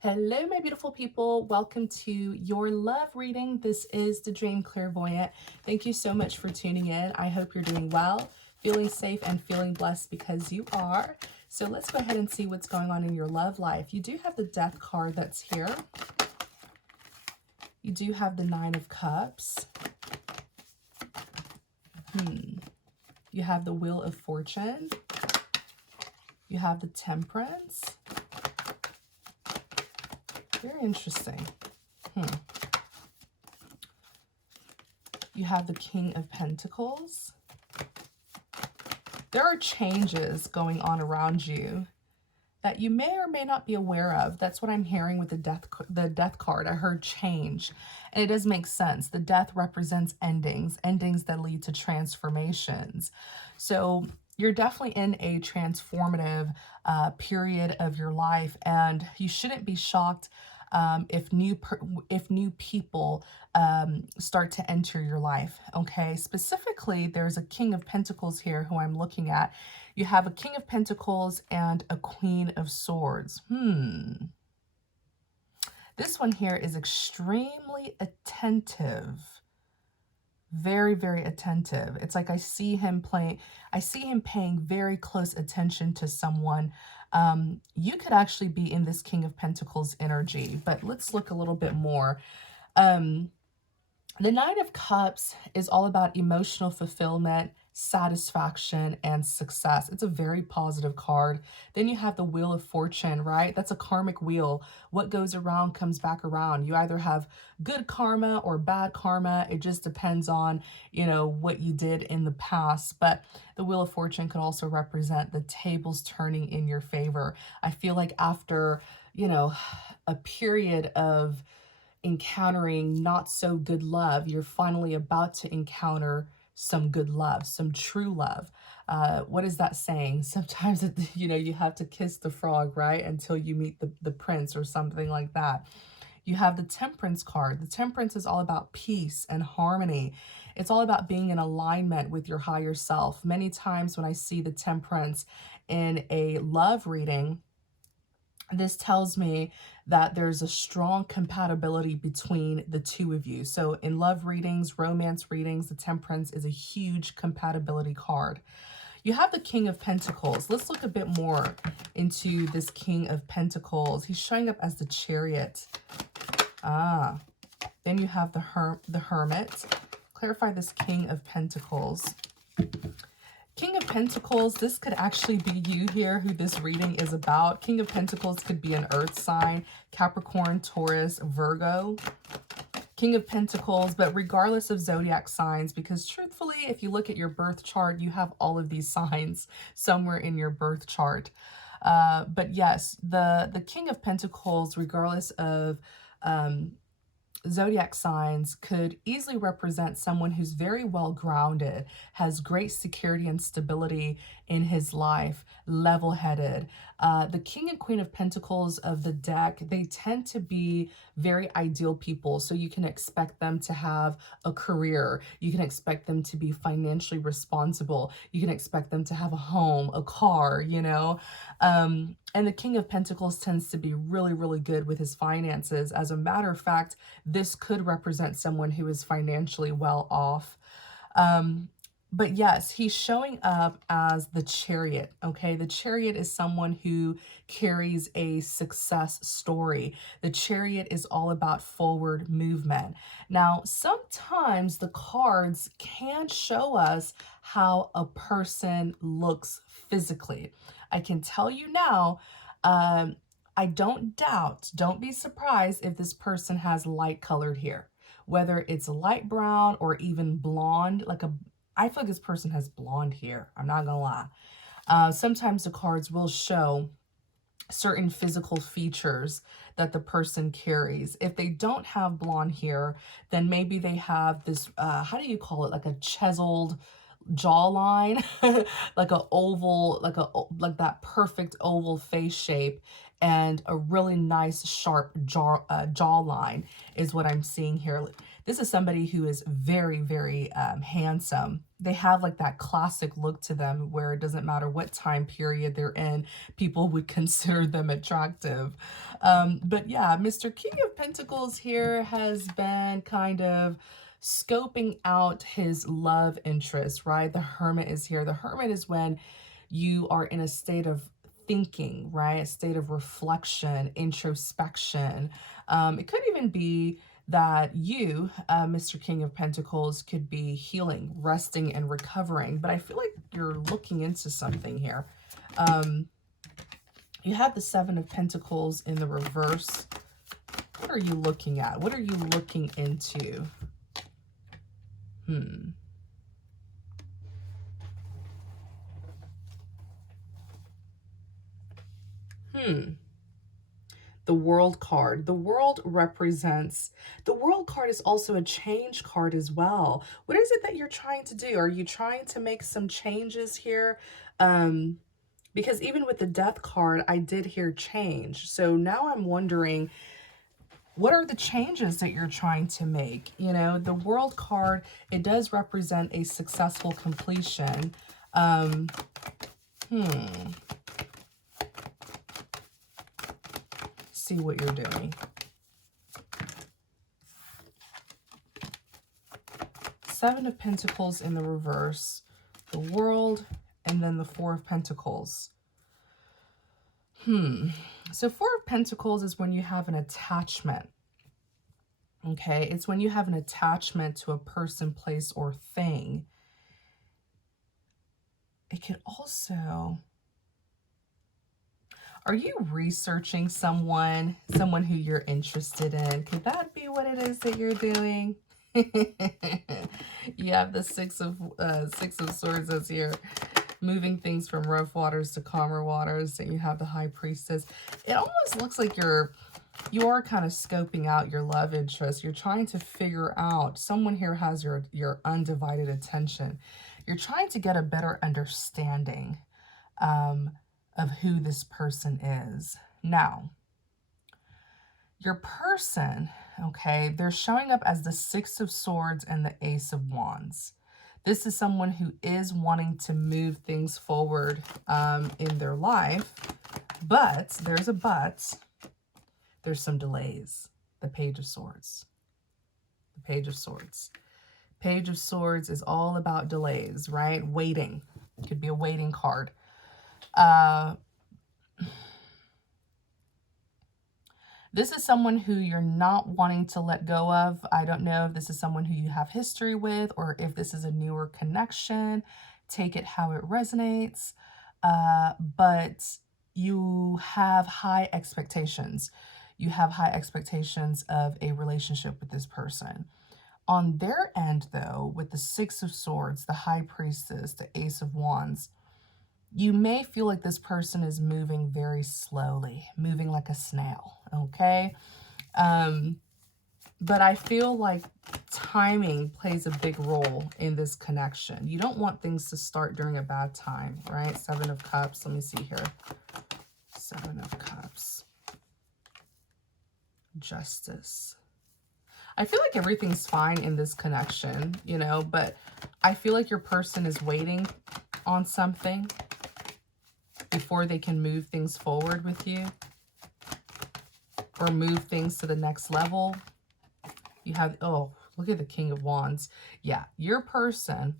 Hello, my beautiful people. Welcome to your love reading. This is the Dream Clairvoyant. Thank you so much for tuning in. I hope you're doing well, feeling safe, and feeling blessed because you are. So let's go ahead and see what's going on in your love life. You do have the Death card that's here. You do have the Nine of Cups. You have the Wheel of Fortune. You have the Temperance. Very interesting. You have the King of Pentacles. There are changes going on around you that you may or may not be aware of. That's what I'm hearing with the death card. I heard change, and it does make sense. The Death represents endings that lead to transformations. So you're definitely in a transformative period of your life, and you shouldn't be shocked if new people start to enter your life. Okay, specifically, there's a King of Pentacles here who I'm looking at. You have a King of Pentacles and a Queen of Swords. This one here is extremely attentive. Very, very attentive. It's like I see him paying very close attention to someone. You could actually be in this King of Pentacles energy, but let's look a little bit more. The Nine of Cups is all about emotional fulfillment, satisfaction, and success. It's a very positive card. Then you have the Wheel of Fortune, right? That's a karmic wheel. What goes around comes back around. You either have good karma or bad karma. It just depends on, what you did in the past. But the Wheel of Fortune could also represent the tables turning in your favor. I feel like after, a period of encountering not so good love, you're finally about to encounter some good love, some true love. What is that saying? Sometimes, you have to kiss the frog, right? Until you meet the prince or something like that. You have the Temperance card. The Temperance is all about peace and harmony. It's all about being in alignment with your higher self. Many times when I see the Temperance in a love reading, this tells me that there's a strong compatibility between the two of you. So in love readings, romance readings, the Temperance is a huge compatibility card. You have the King of Pentacles. Let's look a bit more into this King of Pentacles. He's showing up as the Chariot. Then you have the Hermit. Clarify this King of Pentacles. King of Pentacles, this could actually be you here, who this reading is about. King of Pentacles could be an earth sign, Capricorn, Taurus, Virgo. King of Pentacles, but regardless of zodiac signs, because truthfully, if you look at your birth chart, you have all of these signs somewhere in your birth chart. But yes, the King of Pentacles, regardless of zodiac signs, could easily represent someone who's very well grounded, has great security and stability in his life, level-headed. The King and Queen of Pentacles of the deck, they tend to be very ideal people. So you can expect them to have a career. You can expect them to be financially responsible. You can expect them to have a home, a car, and the King of Pentacles tends to be really, really good with his finances. As a matter of fact, this could represent someone who is financially well off. But yes, he's showing up as the Chariot, okay? The Chariot is someone who carries a success story. The Chariot is all about forward movement. Now, sometimes the cards can show us how a person looks physically. I can tell you now, I don't be surprised if this person has light colored hair, whether it's light brown or even blonde, I feel like this person has blonde hair. I'm not gonna lie. Sometimes the cards will show certain physical features that the person carries. If they don't have blonde hair, then maybe they have this, how do you call it? Like a chiseled jawline, like a oval, like that perfect oval face shape, and a really nice sharp jawline is what I'm seeing here. This is somebody who is very, very handsome. they have like that classic look to them where it doesn't matter what time period they're in, people would consider them attractive. But yeah, Mr. King of Pentacles here has been kind of scoping out his love interest, right? The Hermit is here. The Hermit is when you are in a state of thinking, right? A state of reflection, introspection. It could even be that you, Mr. King of Pentacles, could be healing, resting, and recovering. But I feel like you're looking into something here. You have the Seven of Pentacles in the reverse. What are you looking at? What are you looking into? The World card. The World represents, the World card is also a change card as well. What is it that you're trying to do? Are you trying to make some changes here? Because even with the Death card, I did hear change. So now I'm wondering, what are the changes that you're trying to make? You know, the World card, it does represent a successful completion. See what you're doing. Seven of Pentacles in the reverse, the World, and then the Four of Pentacles. So Four of Pentacles is when you have an attachment. Okay, it's when you have an attachment to a person, place, or thing. It could also... Are you researching someone who you're interested in? Could that be what it is that you're doing? You have the Six of Swords that's here, moving things from rough waters to calmer waters. And you have the High Priestess. It almost looks like you are kind of scoping out your love interest. You're trying to figure out, someone here has your undivided attention. You're trying to get a better understanding of who this person is. Now, your person, okay, they're showing up as the Six of Swords and the Ace of Wands. This is someone who is wanting to move things forward in their life, but there's a but. There's some delays. The Page of Swords. The Page of Swords. Page of Swords is all about delays, right? Waiting. It could be a waiting card. This is someone who you're not wanting to let go of. I don't know if this is someone who you have history with or if this is a newer connection. Take it how it resonates. But you have high expectations. You have high expectations of a relationship with this person. On their end, though, with the Six of Swords, the High Priestess, the Ace of Wands, you may feel like this person is moving very slowly, moving like a snail, okay? But I feel like timing plays a big role in this connection. You don't want things to start during a bad time, right? Seven of Cups. Let me see here. Seven of Cups. Justice. I feel like everything's fine in this connection, you know, but I feel like your person is waiting on something before they can move things forward with you or move things to the next level. You have, oh, look at the King of Wands. Yeah, your person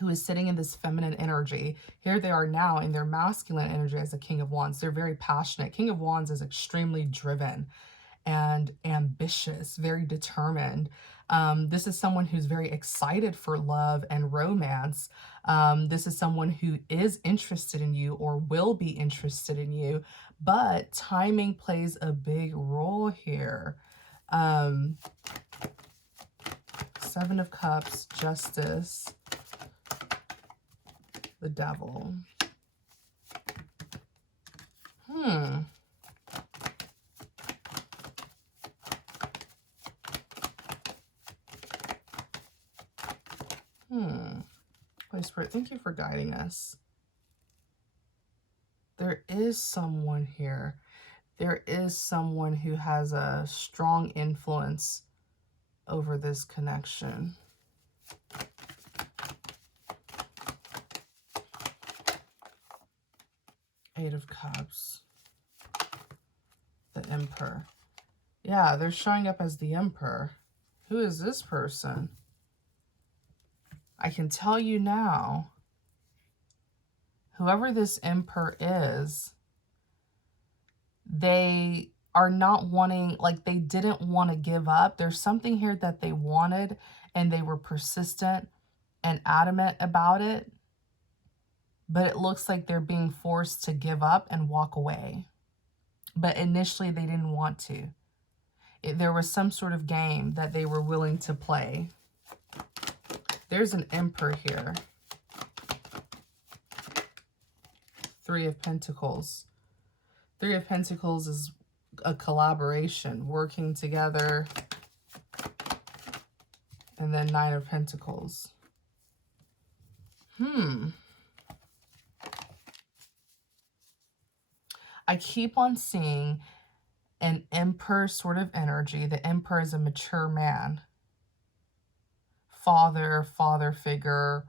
who is sitting in this feminine energy, here they are now in their masculine energy as a King of Wands. They're very passionate. King of Wands is extremely driven and ambitious, very determined. This is someone who's very excited for love and romance. This is someone who is interested in you or will be interested in you, but timing plays a big role here. Seven of Cups, Justice, the Devil. Holy Spirit, thank you for guiding us. There is someone here. There is someone who has a strong influence over this connection. Page of Cups. The Emperor. Yeah, they're showing up as the Emperor. Who is this person? I can tell you now, whoever this Emperor is, they are not wanting, like they didn't want to give up. There's something here that they wanted and they were persistent and adamant about it. But it looks like they're being forced to give up and walk away. But initially they didn't want to. There was some sort of game that they were willing to play. There's an Emperor here. Three of Pentacles. Three of Pentacles is a collaboration, working together. And then Nine of Pentacles. I keep on seeing an Emperor sort of energy. The Emperor is a mature man. Father figure.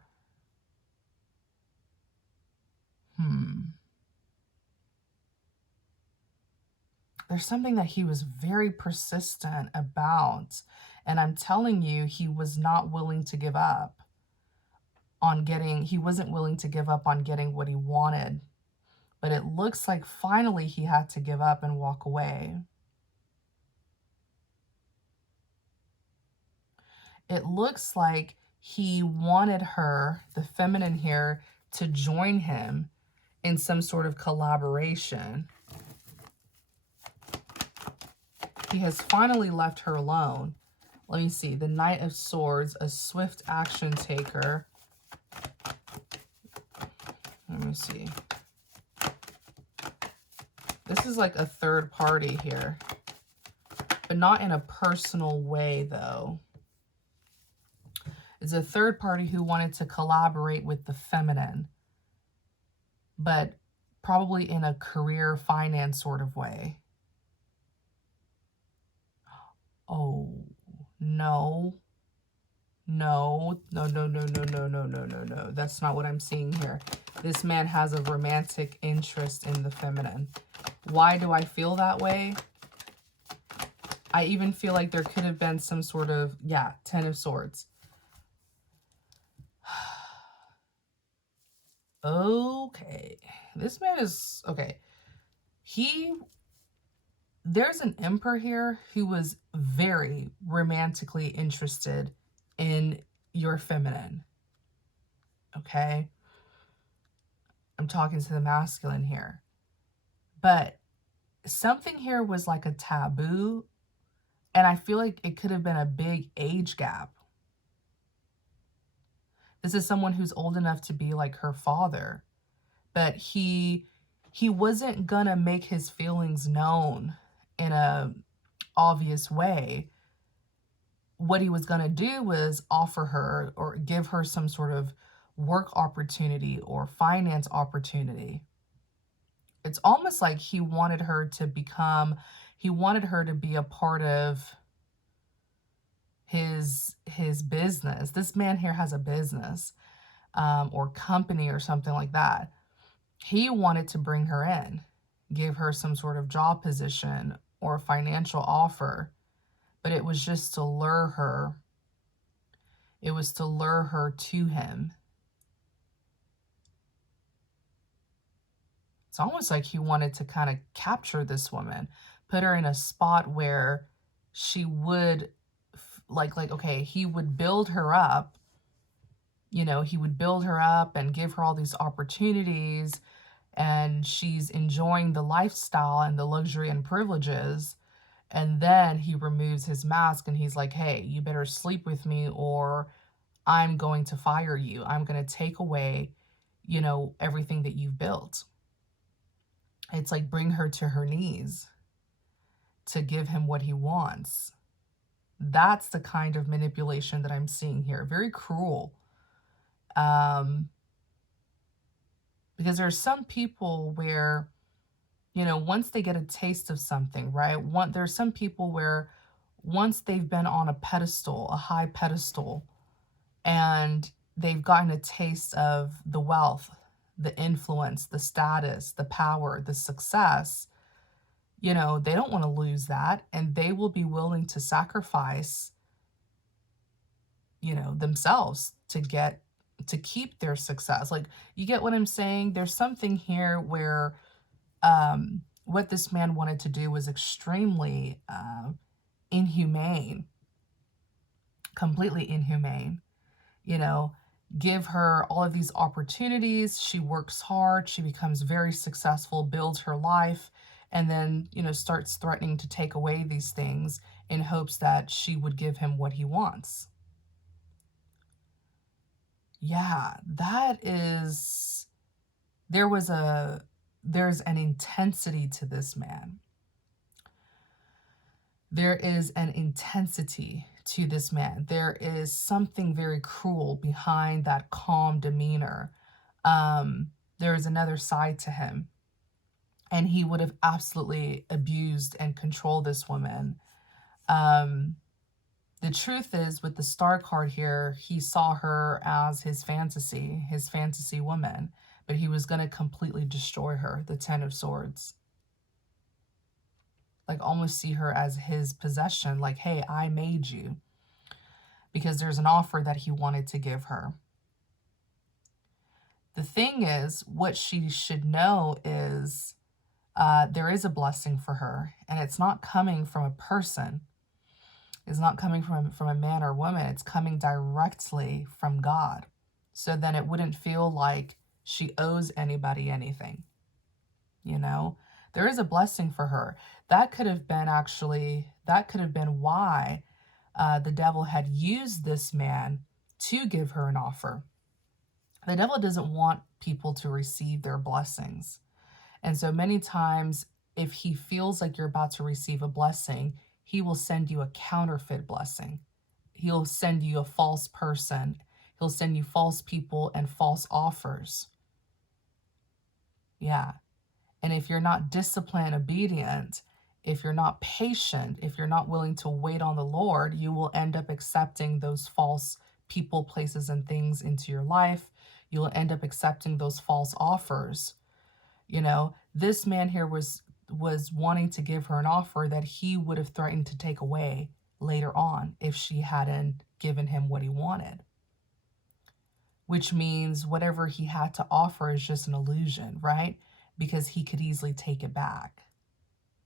There's something that he was very persistent about. And I'm telling you, he was not willing to give up on getting, he wasn't willing to give up on getting what he wanted. But it looks like finally he had to give up and walk away. It looks like he wanted her, the feminine here, to join him in some sort of collaboration. He has finally left her alone. Let me see. The Knight of Swords, a swift action taker. Let me see. This is like a third party here, but not in a personal way, though. It's a third party who wanted to collaborate with the feminine, but probably in a career finance sort of way. Oh, no. No. That's not what I'm seeing here. This man has a romantic interest in the feminine. Why do I feel that way? I even feel like there could have been some sort of, yeah, Ten of Swords. Okay. This man is, okay. There's an Emperor here who was very romantically interested in your feminine. Okay? I'm talking to the masculine here. But something here was like a taboo, and I feel like it could have been a big age gap. This is someone who's old enough to be like her father, but he wasn't gonna make his feelings known in a obvious way. What he was gonna do was offer her or give her some sort of work opportunity or finance opportunity. It's almost like he wanted her to be a part of his business. This man here has a business or company or something like that. He wanted to bring her in, give her some sort of job position or financial offer, but it was just to lure her. It was to lure her to him. It's almost like he wanted to kind of capture this woman, put her in a spot where she would, okay, he would build her up. You know, he would build her up and give her all these opportunities, and she's enjoying the lifestyle and the luxury and privileges. And then he removes his mask and he's like, hey, you better sleep with me or I'm going to fire you. I'm going to take away, you know, everything that you've built. It's like bring her to her knees to give him what he wants. That's the kind of manipulation that I'm seeing here. Very cruel. Because there are some people where, you know, once they get a taste of something, right? There's some people where once they've been on a pedestal, a high pedestal, and they've gotten a taste of the wealth the influence, the status, the power, the success, you know, they don't want to lose that, and they will be willing to sacrifice, you know, themselves to keep their success. Like, you get what I'm saying? There's something here where what this man wanted to do was extremely inhumane, completely inhumane. You know, give her all of these opportunities. She works hard. She becomes very successful, builds her life, and then, you know, starts threatening to take away these things in hopes that she would give him what he wants. Yeah, that is, there's an intensity to this man. There is an intensity to this man. There is something very cruel behind that calm demeanor. There is another side to him. And he would have absolutely abused and controlled this woman. The truth is, with the star card here, he saw her as his fantasy woman, but he was going to completely destroy her, the Ten of Swords. Like, almost see her as his possession, like, hey, I made you. Because there's an offer that he wanted to give her. The thing is, what she should know is there is a blessing for her, and it's not coming from a person. It's not coming from a man or woman. It's coming directly from God. So then it wouldn't feel like she owes anybody anything. You know, there is a blessing for her. That could have been why the devil had used this man to give her an offer. The devil doesn't want people to receive their blessings. And so many times, if he feels like you're about to receive a blessing, he will send you a counterfeit blessing. He'll send you a false person. He'll send you false people and false offers. Yeah. And if you're not disciplined, obedient, if you're not patient, if you're not willing to wait on the Lord, you will end up accepting those false people, places, and things into your life. You will end up accepting those false offers. You know, this man here was wanting to give her an offer that he would have threatened to take away later on if she hadn't given him what he wanted. Which means whatever he had to offer is just an illusion, right? Because he could easily take it back.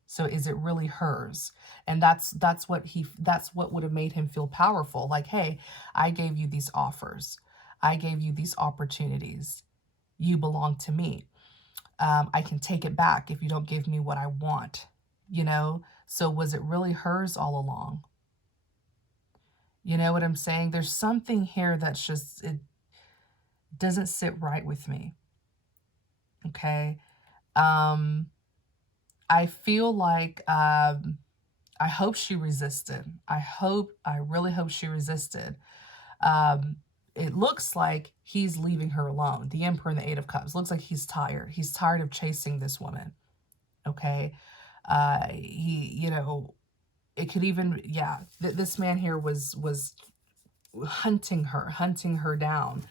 So is it really hers? And that's what would have made him feel powerful. Like, hey, I gave you these offers. I gave you these opportunities. You belong to me. I can take it back if you don't give me what I want, you know? So was it really hers all along? You know what I'm saying? There's something here that's just, it doesn't sit right with me. Okay. I feel like, I hope she resisted. I really hope she resisted. It looks like he's leaving her alone. The Emperor and the Eight of Cups. Looks like he's tired. He's tired of chasing this woman. Okay. You know, it could even, yeah, this man here was hunting her down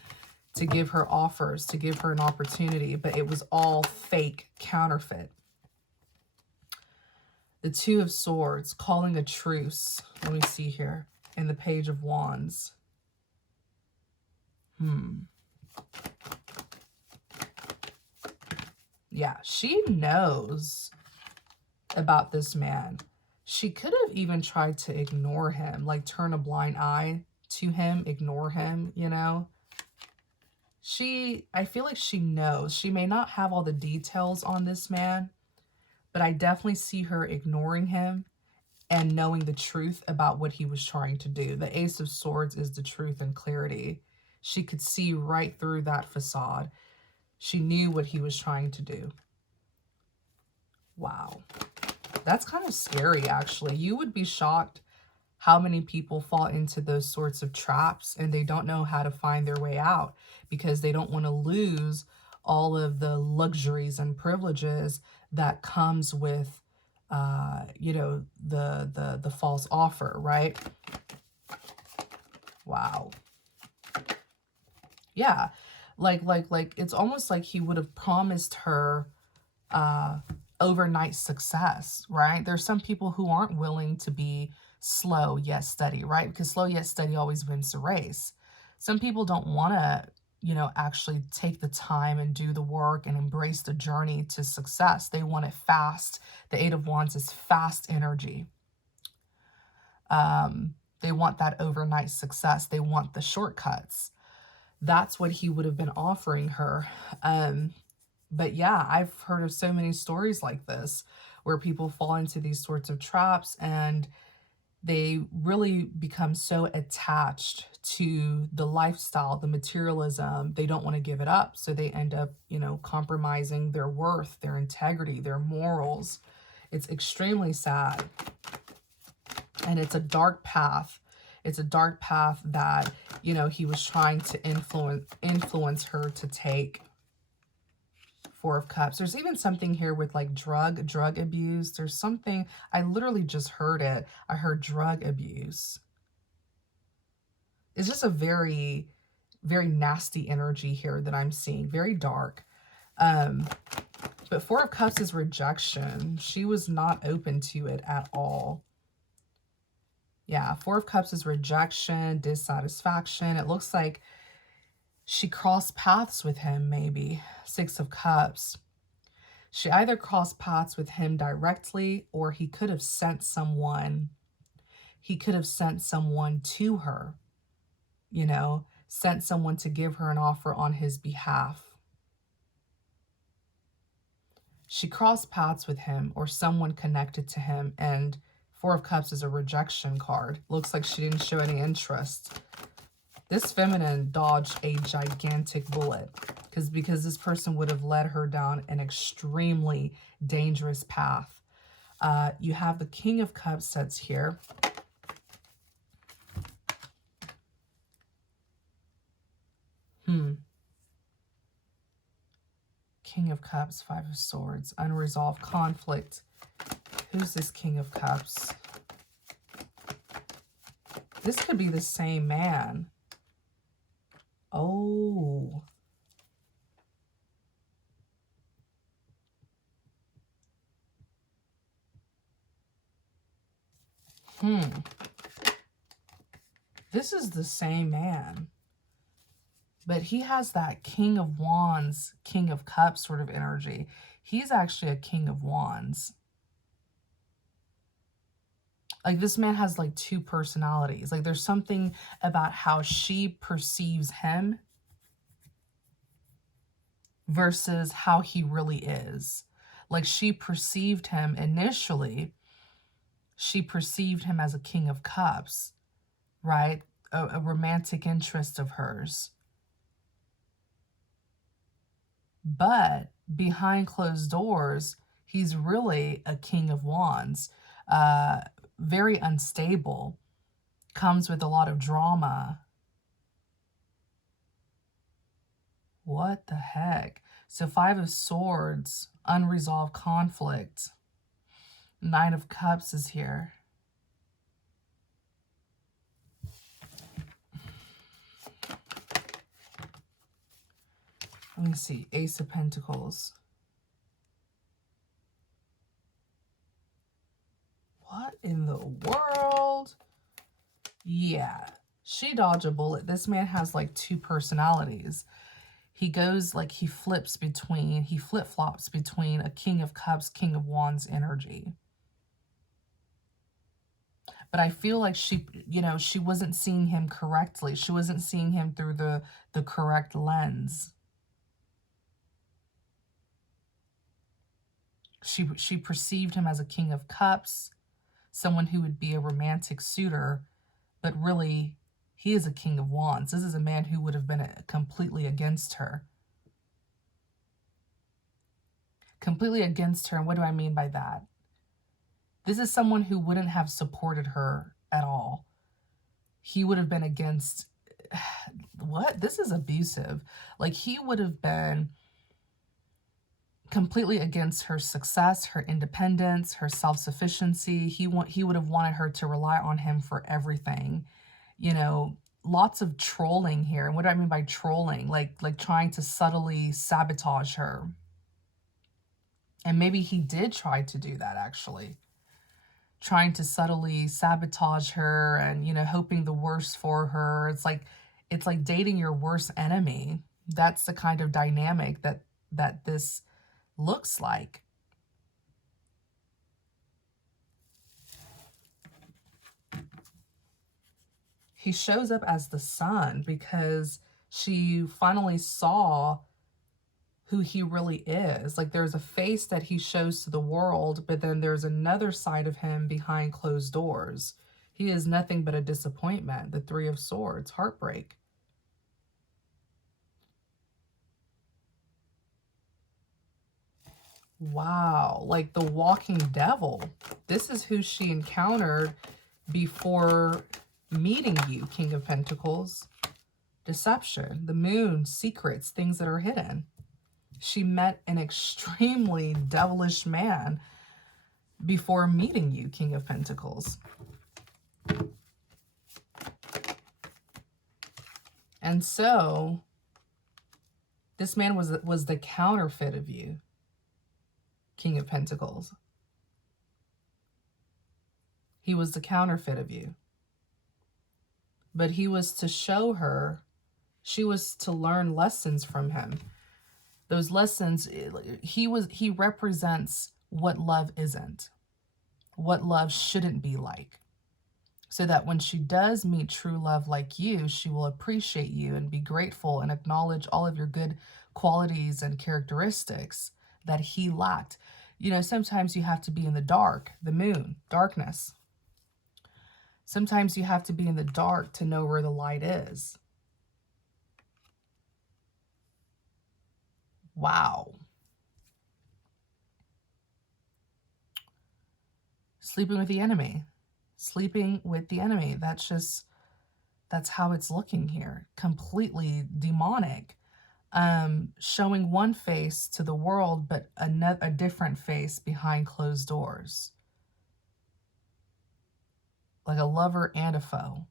to give her offers, to give her an opportunity, but it was all fake, counterfeit. The Two of Swords, calling a truce. Let me see here. In the Page of Wands. Yeah, she knows about this man. She could have even tried to ignore him, like turn a blind eye to him, ignore him, you know? I feel like she knows. She may not have all the details on this man, but I definitely see her ignoring him and knowing the truth about what he was trying to do. The Ace of Swords is the truth and clarity. She could see right through that facade. She knew what he was trying to do. Wow. That's kind of scary, actually. You would be shocked how many people fall into those sorts of traps and they don't know how to find their way out because they don't want to lose all of the luxuries and privileges that comes with, you know, the false offer, right? Wow. Yeah. Like it's almost like he would have promised her overnight success, right? There's some people who aren't willing to be slow yet steady, right? Because slow yet steady always wins the race. Some people don't want to, actually take the time and do the work and embrace the journey to success. They want it fast. The Eight of Wands is fast energy. They want that overnight success. They want the shortcuts. That's what he would have been offering her. But yeah, I've heard of so many stories like this where people fall into these sorts of traps and they really become so attached to the lifestyle, the materialism, they don't want to give it up. So they end up, compromising their worth, their integrity, their morals. It's extremely sad. And it's a dark path. It's a dark path that, he was trying to influence her to take. Four of Cups. There's even something here with like drug abuse. There's something, I literally just heard it. I heard drug abuse. It's just a very, very nasty energy here that I'm seeing. Very dark. But Four of Cups is rejection. She was not open to it at all. Yeah, Four of Cups is rejection, dissatisfaction. It looks like she crossed paths with him, maybe. Six of Cups. She either crossed paths with him directly, or he could have sent someone. He could have sent someone to her, sent someone to give her an offer on his behalf. She crossed paths with him or someone connected to him, and Four of Cups is a rejection card. Looks like she didn't show any interest. This feminine dodged a gigantic bullet because this person would have led her down an extremely dangerous path. You have the King of Cups sets here. King of Cups, Five of Swords, unresolved conflict. Who's this King of Cups? This could be the same man. Oh. This is the same man. But he has that King of Wands, King of Cups sort of energy. He's actually a King of Wands. Like, this man has like two personalities. Like, there's something about how she perceives him versus how he really is. Like, she perceived him initially, she perceived him as a King of Cups, right? A romantic interest of hers. But behind closed doors, he's really a King of Wands. Very unstable. Comes with a lot of drama. What the heck? So Five of Swords, unresolved conflict. Nine of Cups is here. Let me see. Ace of Pentacles. What in the world? Yeah. She dodged a bullet. This man has like two personalities. He goes like he flip-flops between a King of Cups, King of Wands energy. But I feel like she wasn't seeing him correctly. She wasn't seeing him through the correct lens. She perceived him as a King of Cups, someone who would be a romantic suitor, but really, he is a King of Wands. This is a man who would have been completely against her. Completely against her, and what do I mean by that? This is someone who wouldn't have supported her at all. He would have been against... What? This is abusive. Like, he would have been completely against her success, her independence, her self-sufficiency. He would have wanted her to rely on him for everything. lots of trolling here. And what do I mean by trolling? Like trying to subtly sabotage her. And maybe he did try to do that, actually. Trying to subtly sabotage her and, you know, hoping the worst for her. It's like dating your worst enemy. That's the kind of dynamic that this looks like. He shows up as the sun because she finally saw who he really is. Like, there's a face that he shows to the world, but then there's another side of him behind closed doors. He is nothing but a disappointment. The Three of Swords, heartbreak. Wow, like the walking devil. This is who she encountered before meeting you, King of Pentacles. Deception, the moon, secrets, things that are hidden. She met an extremely devilish man before meeting you, King of Pentacles. And so this man was the counterfeit of you, King of Pentacles. He was the counterfeit of you. But he was to show her, she was to learn lessons from him. Those lessons, he represents what love isn't, what love shouldn't be like. So that when she does meet true love like you, she will appreciate you and be grateful and acknowledge all of your good qualities and characteristics that he lacked. You know, sometimes you have to be in the dark, the moon, darkness. Sometimes you have to be in the dark to know where the light is. Wow. Sleeping with the enemy. Sleeping with the enemy. That's how it's looking here. Completely demonic. Showing one face to the world, but a different face behind closed doors. Like a lover and a foe.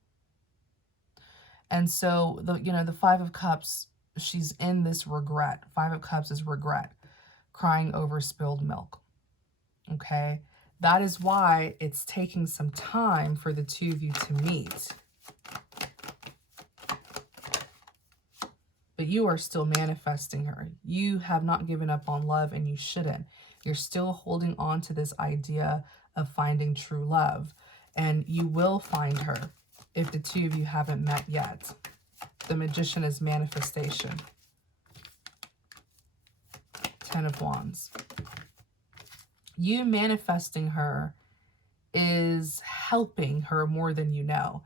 And so, the Five of Cups, she's in this regret. Five of Cups is regret. Crying over spilled milk. Okay? That is why it's taking some time for the two of you to meet. But you are still manifesting her. You have not given up on love, and you shouldn't. You're still holding on to this idea of finding true love. And you will find her if the two of you haven't met yet. The Magician is manifestation. Ten of Wands. You manifesting her is helping her more than you know.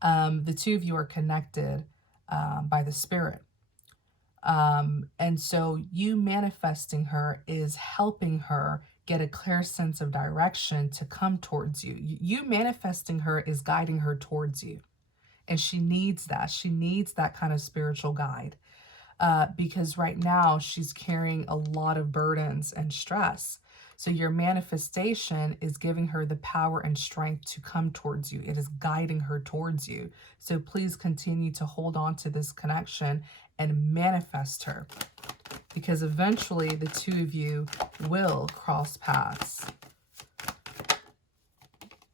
The two of you are connected by the Spirit. And so you manifesting her is helping her get a clear sense of direction to come towards you. You manifesting her is guiding her towards you. And she needs that. She needs that kind of spiritual guide. Because right now she's carrying a lot of burdens and stress. So your manifestation is giving her the power and strength to come towards you. It is guiding her towards you. So please continue to hold on to this connection and manifest her. Because eventually the two of you will cross paths.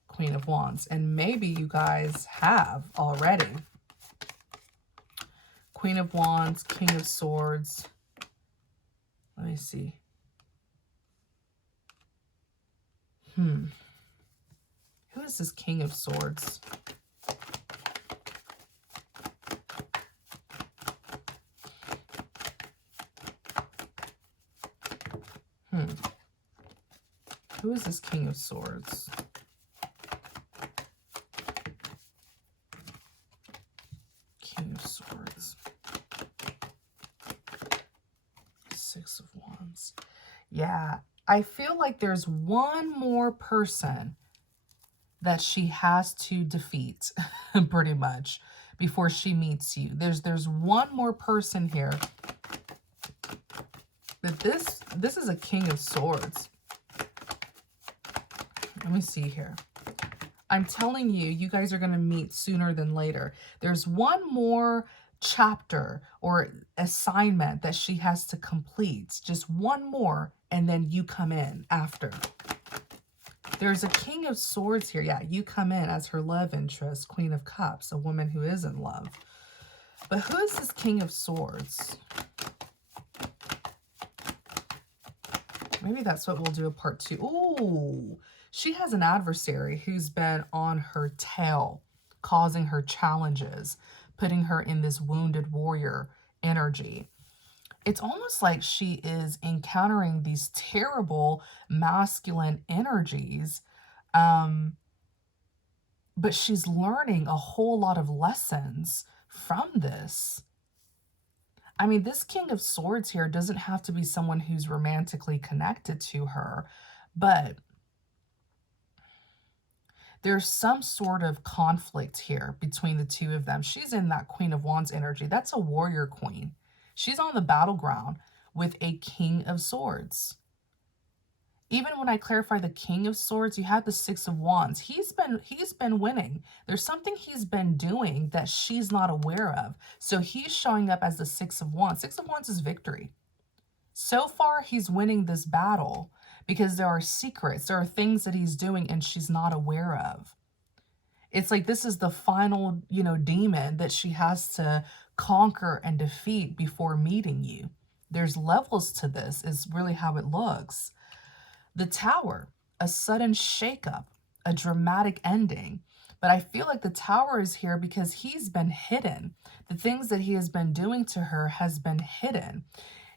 Queen of Wands. And maybe you guys have already. Queen of Wands, King of Swords. Let me see. Who is this King of Swords? Who is this King of Swords? King of Swords. Six of Wands. Yeah, I feel like there's one more person that she has to defeat, pretty much, before she meets you. There's one more person here. But this is a King of Swords. Let me see here. I'm telling you, you guys are going to meet sooner than later. There's one more chapter or assignment that she has to complete. Just one more, and then you come in after. There's a King of Swords here. Yeah, you come in as her love interest, Queen of Cups, a woman who is in love. But who is this King of Swords? Maybe that's what we'll do a part 2. Ooh, she has an adversary who's been on her tail, causing her challenges, putting her in this wounded warrior energy. It's almost like she is encountering these terrible masculine energies, but she's learning a whole lot of lessons from this. I mean, this King of Swords here doesn't have to be someone who's romantically connected to her, but there's some sort of conflict here between the two of them. She's in that Queen of Wands energy. That's a warrior queen. She's on the battleground with a King of Swords. Even when I clarify the King of Swords, you have the Six of Wands. He's been winning. There's something he's been doing that she's not aware of. So he's showing up as the Six of Wands. Six of Wands is victory. So far, he's winning this battle because there are secrets. There are things that he's doing and she's not aware of. It's like this is the final, demon that she has to conquer and defeat before meeting you. There's levels to this, is really how it looks. The Tower, a sudden shakeup, a dramatic ending. But I feel like the Tower is here because he's been hidden. The things that he has been doing to her has been hidden.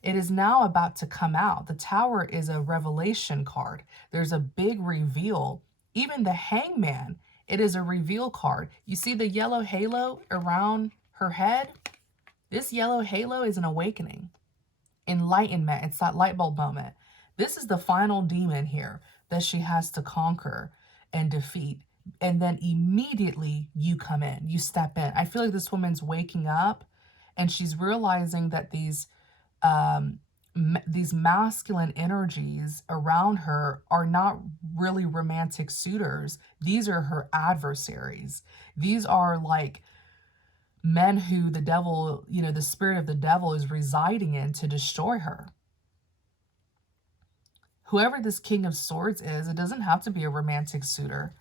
It is now about to come out. The Tower is a revelation card. There's a big reveal. Even the Hangman, it is a reveal card. You see the yellow halo around her head? This yellow halo is an awakening. Enlightenment. It's that light bulb moment. This is the final demon here that she has to conquer and defeat. And then immediately you come in, you step in. I feel like this woman's waking up and she's realizing that these masculine energies around her are not really romantic suitors. These are her adversaries. These are like men who the devil, the spirit of the devil is residing in to destroy her. Whoever this King of Swords is, it doesn't have to be a romantic suitor,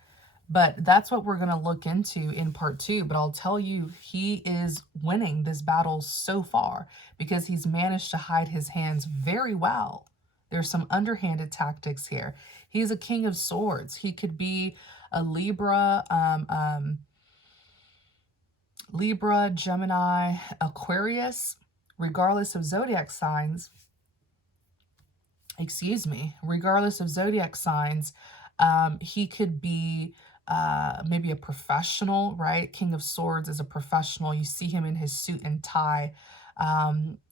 but that's what we're going to look into in part 2. But I'll tell you, he is winning this battle so far because he's managed to hide his hands very well. There's some underhanded tactics here. He's a King of Swords. He could be a Libra, Gemini, Aquarius, regardless of zodiac signs. Regardless of zodiac signs, he could be maybe a professional, right? King of Swords is a professional. You see him in his suit and tie,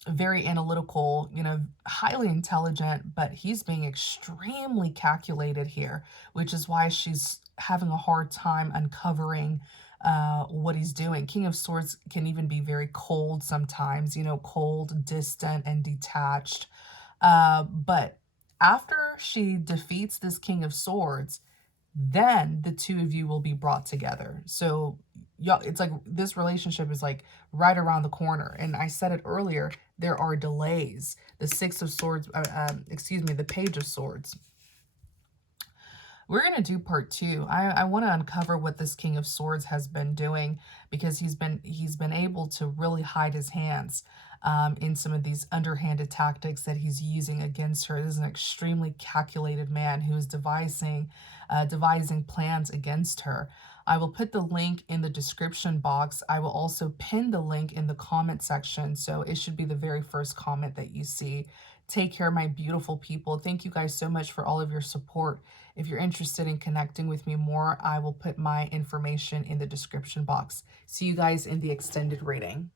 very analytical, highly intelligent, but he's being extremely calculated here, which is why she's having a hard time uncovering what he's doing. King of Swords can even be very cold sometimes, cold, distant, and detached. But after she defeats this King of Swords, then the two of you will be brought together. So y'all, it's like this relationship is like right around the corner. And I said it earlier, there are delays. The Six of Swords, the Page of Swords. We're going to do part 2. I want to uncover what this King of Swords has been doing because he's been able to really hide his hands in some of these underhanded tactics that he's using against her. This is an extremely calculated man who is devising plans against her. I will put the link in the description box. I will also pin the link in the comment section, so it should be the very first comment that you see. Take care, my beautiful people. Thank you guys so much for all of your support. If you're interested in connecting with me more, I will put my information in the description box. See you guys in the extended reading.